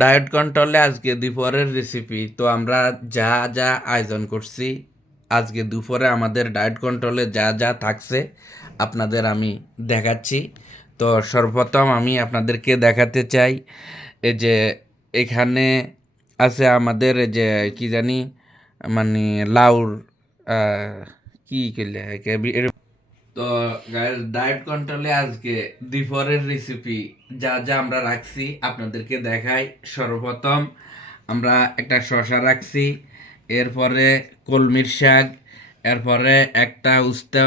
Diet কন্ট্রোলে আজকে দুপুরের রেসিপি তো আমরা যা যা আয়োজন করছি আজকে দুপুরে আমাদের ডায়েট কন্ট্রোলে যা যা থাকছে আপনাদের আমি দেখাচ্ছি। তো সর্বপ্রথম আমি আপনাদেরকে দেখাতে চাই এই যে এখানে আছে আমাদের এই যে কি জানি মানে লাউর কি করলে তো গাইস ডায়েট কন্ট্রোলে আজকে দুপুরের রেসিপি যা যা আমরা রাখছি আপনাদেরকে দেখাই। সর্বপ্রথম আমরা একটা শসা রাখছি, এরপরে কলমির শাক, এরপরে একটা উস্তা।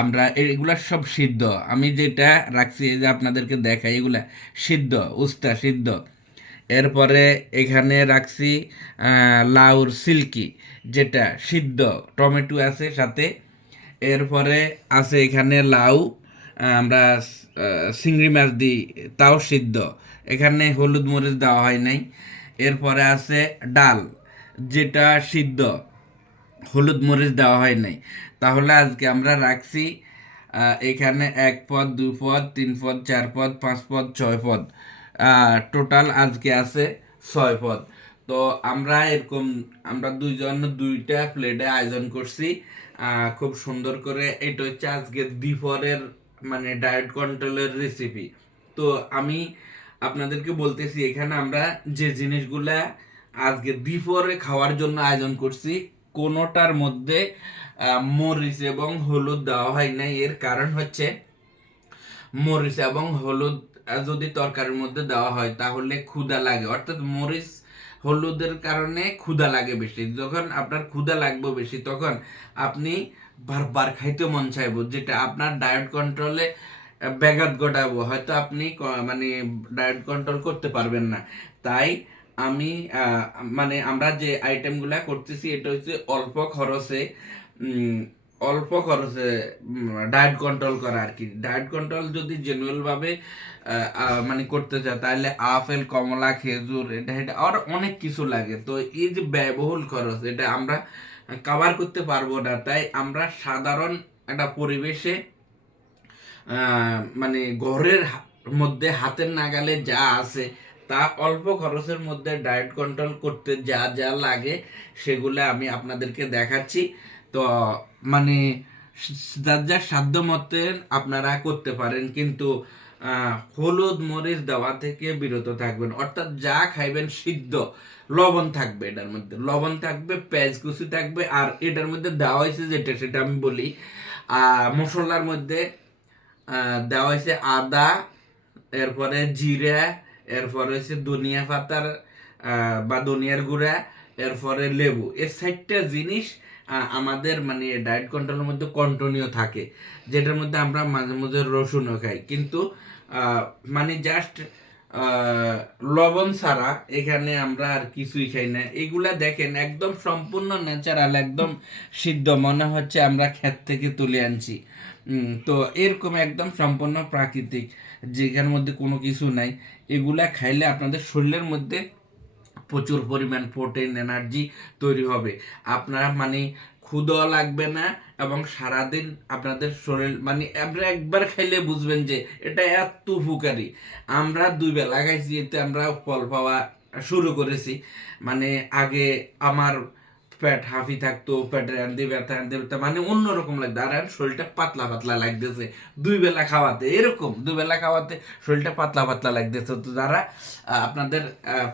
আমরা এগুলা সব সিদ্ধ, আমি যেটা রাখছি এই যে আপনাদেরকে দেখাই এগুলা সিদ্ধ, উস্তা সিদ্ধ। এরপরে এখানে রাখছি লাউর সিল্কি যেটা সিদ্ধ, টমেটো আছে সাথে। এরপরে আছে এখানে লাউ, আমরা চিংড়ি মাছ দিই, তাও সিদ্ধ, এখানে হলুদ মরিচ দেওয়া হয় নাই। এরপরে আছে ডাল যেটা সিদ্ধ, হলুদ মরিচ দেওয়া হয় নাই। তাহলে আজকে আমরা রাখছি এখানে 1 পদ, 2 পদ, 3 পদ, 4 পদ, 5 পদ, 6 পদ, টোটাল আজকে আছে 6 পদ। তো আমরা এরকম আমরা দুইজন দুইটা প্লেটে আয়োজন করছি খুব সুন্দর করে। এটা হচ্ছে আজকে দুপুরের মানে ডায়েট কন্ট্রোলের রেসিপি। তো আমি আপনাদেরকে বলতেছি এখানে আমরা যে জিনিসগুলা আজকে দুপুরে খাওয়ার জন্য আয়োজন করছি কোনোটার মধ্যে মরিচ এবং হলুদ দেওয়া হয় নাই। এর কারণ হচ্ছে মরিচ এবং হলুদ যদি তরকারির মধ্যে দেওয়া হয় তাহলে ক্ষুধা লাগে, অর্থাৎ মরিচ হলুদের কারণে ক্ষুধা লাগে বেশি। যখন আপনার ক্ষুধা লাগবে বেশি তখন আপনি বারবার খাইতে মন চাইবো, যেটা আপনার ডায়েট কন্ট্রোলে ব্যাঘাত ঘটাবো, হয়তো আপনি মানে ডায়েট কন্ট্রোল করতে পারবেন না। তাই আমি মানে আমরা যে আইটেমগুলা করতেছি এটা হচ্ছে অল্প খরচে ডায়েট কন্ট্রোল করা আর কি। ডায়েট কন্ট্রোল যদি জেনুয়েল ভাবে মানে করতে চায় তাহলে আপেল, কমলা, খেজুর, এটা এটা আর অনেক কিছু লাগে। তো এই যে ব্যয়বহুল খরচ এটা আমরা কভার করতে পারবো না। তাই আমরা সাধারণ একটা পরিবেশে মানে ঘরের মধ্যে হাতের নাগালে যা আছে তা অল্প খরচের মধ্যে ডায়েট কন্ট্রোল করতে যা যা লাগে সেগুলো আমি আপনাদেরকে দেখাচ্ছি। তো মানে যার যার সাধ্য মতে আপনারা করতে পারেন, কিন্তু হলুদ মরিচ দেওয়া থেকে বিরত থাকবেন। অর্থাৎ যা খাইবেন সিদ্ধ, লবণ থাকবে, এটার মধ্যে লবণ থাকবে, পেঁয়াজ কুচি থাকবে। আর এটার মধ্যে দেওয়া হয়েছে যেটা সেটা আমি বলি, মশলার মধ্যে দেওয়া হয়েছে আদা, এরপরে জিরা, এরপরে হচ্ছে ধনিয়া পাতার বা ধনিয়ার গুঁড়া, এরপরে লেবু। এই 4টা জিনিস আমাদের মানে ডায়েট কন্ট্রোলের মধ্যে কন্টিনিউ থাকে, যেটার মধ্যে আমরা মাঝে মাঝে রসুনও খাই, কিন্তু মানে জাস্ট লবণ ছাড়া এখানে আমরা আর কিছুই খাই না। এগুলা দেখেন একদম সম্পূর্ণ ন্যাচারাল, একদম সিদ্ধ, মনে হচ্ছে আমরা ক্ষেত থেকে তুলে আনছি। তো এরকম একদম সম্পূর্ণ প্রাকৃতিক, যেখানের মধ্যে কোনো কিছু নাই। এগুলা খাইলে আপনাদের শরীরের মধ্যে প্রচুর পরিমাণ প্রোটিন, এনার্জি তৈরি হবে। আপনারা মানে ক্ষুধাও লাগবে না এবং সারাদিন আপনাদের শরীর মানে আপনারা একবার খাইলে বুঝবেন যে এটা এত উপকারী। আমরা 2 বেলা খাইছি, এতে আমরা ফল পাওয়া শুরু করেছি। মানে আগে আমার পেট হাফি থাকতো, পেটের আনতে ব্যথা আনতে ব্যথা মানে অন্যরকম লাগতো, আর এখন শরীরটা পাতলা পাতলা লাগতেছে। 2 বেলা খাওয়াতে এরকম 2 বেলা খাওয়াতে শরীরটা পাতলা পাতলা লাগতেছে। তো যারা আপনাদের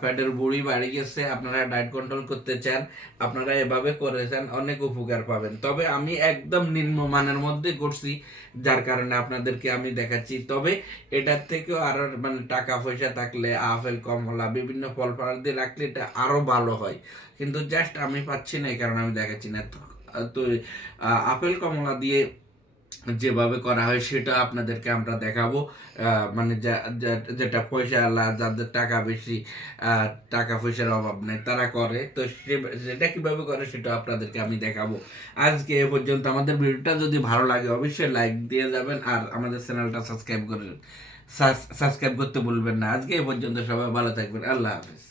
পেটের বুড়ি বাড়ি গেছে, আপনারা ডায়েট কন্ট্রোল করতে চান, আপনারা এভাবে করেছেন, অনেক উপকার পাবেন। তবে আমি একদম নিম্নমানের মধ্যে করছি, যার কারণে আপনাদেরকে আমি দেখাচ্ছি। তবে এটার থেকেও আরো মানে টাকা পয়সা থাকলে আপেল, কমলা, বিভিন্ন ফল ফল দিয়ে রাখলে এটা আরো ভালো হয়, কিন্তু জাস্ট আমি পাচ্ছি না এই কারণে আমি দেখাচ্ছি না। তো আপেল কমলা দিয়ে যেভাবে করা হয় সেটা আপনাদেরকে আমরা দেখাবো। মানে যেটা পয়সা আলা, যাদের টাকা বেশি, টাকা পয়সার অভাব নেই তারা করে, তো সেটা কিভাবে করে সেটা আপনাদেরকে আমি দেখাবো। আজকে এ পর্যন্ত। আমাদের ভিডিওটা যদি ভালো লাগে অবশ্যই লাইক দিয়ে যাবেন, আর আমাদের চ্যানেলটা সাবস্ক্রাইব করতে ভুলবেন না। আজকে এ পর্যন্ত, সবাই ভালো থাকবেন, আল্লাহ হাফেজ।